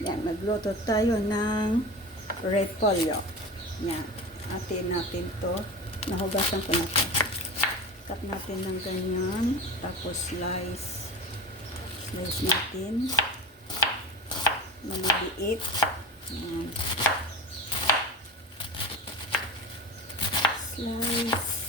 Yan, magluto tayo ng repolyo. Yan, atin natin to. Nahugasan ko na to. Cut natin ng ganyan. Tapos slice. Slice natin. Maliliit. Yan. Slice.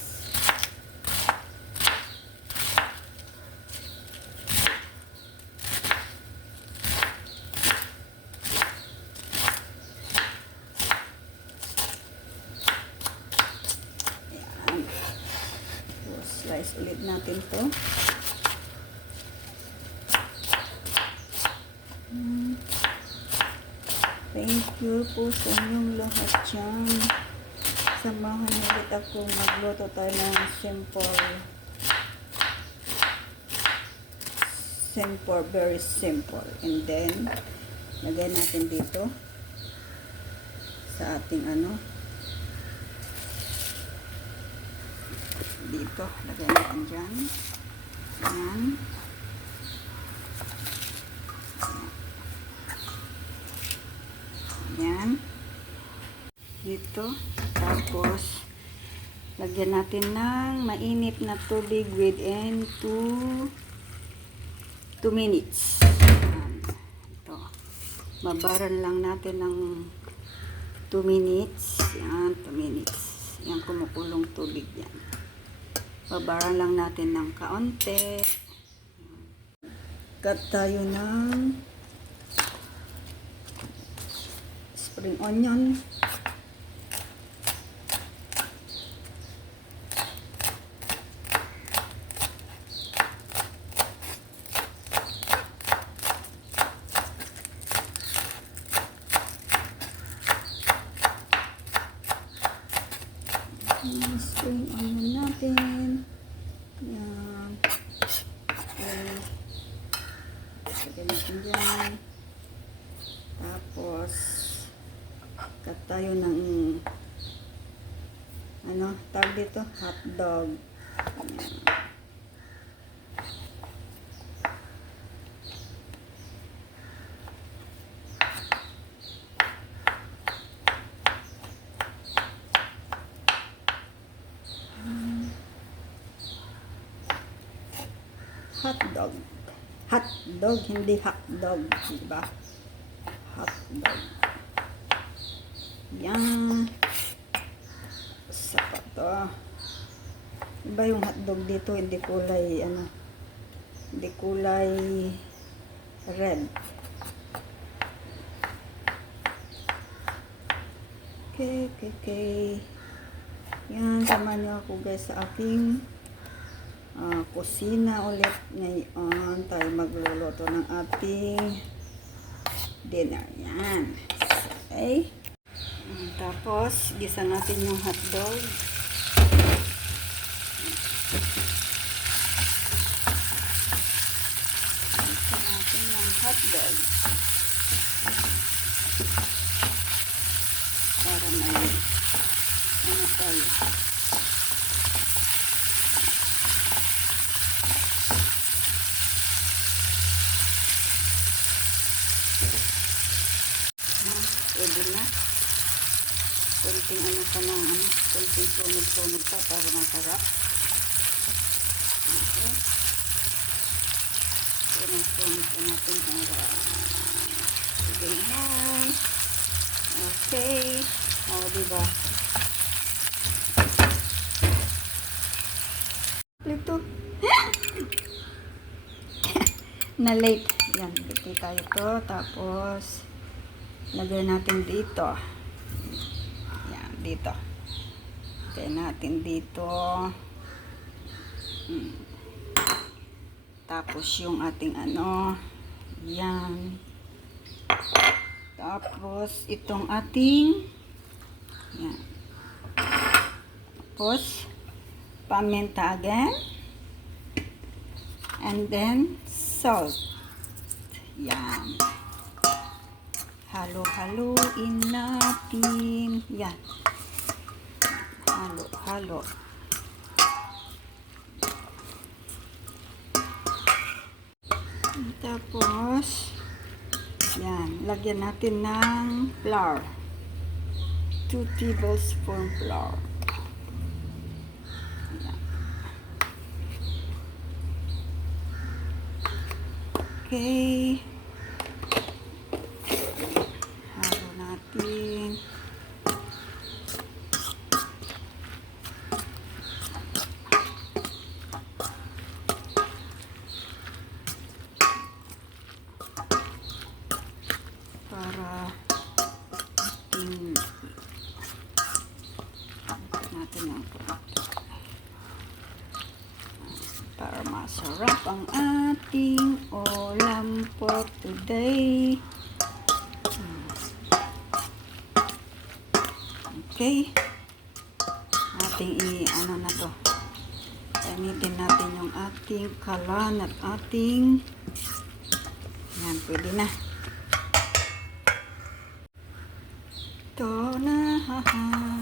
Slice ulit natin to. Thank you po sa inyong lahat dyan. Samahan niyo ulit ako magluto tayo ng simple, very simple. And then, lagay natin dito sa ating dito, lagay natin dyan. Ayan. Ayan. Dito. Tapos, lagyan natin ng mainit na tubig within 2 minutes. Ayan. Ito. Babaran lang natin ng 2 minutes. Ayan, 2 minutes. Ayan, kumukulong tubig yan. Babaran lang natin ng kaunti. Cut tayo ng spring onion. Spring onion natin. Yan. Okay. Lagyan natin dyan. Tapos, cut tayo ng tawag dito? Hotdog. Yan. Hotdog. Hotdog, hindi hotdog. Diba? Hotdog. Yan. Saka to. Diba yung hotdog dito, hindi kulay, hindi kulay red. Okay. Yan, samahan niyo ako guys sa aking kusina ulit. Ngayon tayo magluluto ng ating dinner. Yan. Okay. Tapos, gisa natin yung hotdog. Gisa natin yung hotdog. Para may tayo. Pwede na. Kunting kunting sunog-sunog pa para masarap. Okay. Sunog-sunog pa natin para ganyan. Okay. Diba? Ito. Na late. Yan. Piti tayo to. Tapos, lagay natin dito. Yan, dito. Lagay natin dito. Tapos yung ating yan. Tapos itong ating yan. Tapos paminta again. And then salt. Yan. Halo-haloin natin. Yan. Halo-halo. Tapos, Yan, lagyan natin ng flour. 2 tablespoon flour. Yan. Okay. Halo natin. Para natin ang para masarap ang ating ulam for today. Okay. Ating ano na to. Gamitin natin yung ating kalan at ating yan, pwede na. Ito na, haha.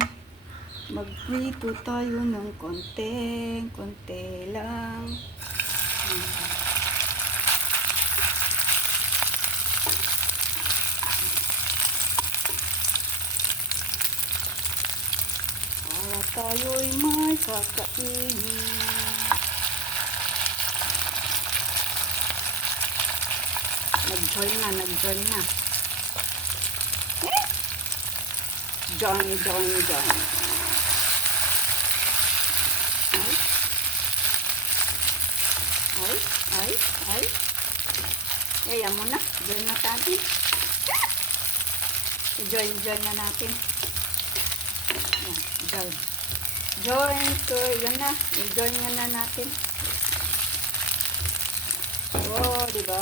Magprito tayo ng konti lang. Para tayo'y may kakainin. Nag-join na. Join. Ay. Ayan mo na. Join na tayo. Join na natin. Join. Yan na. I-join na natin. Oh, diba?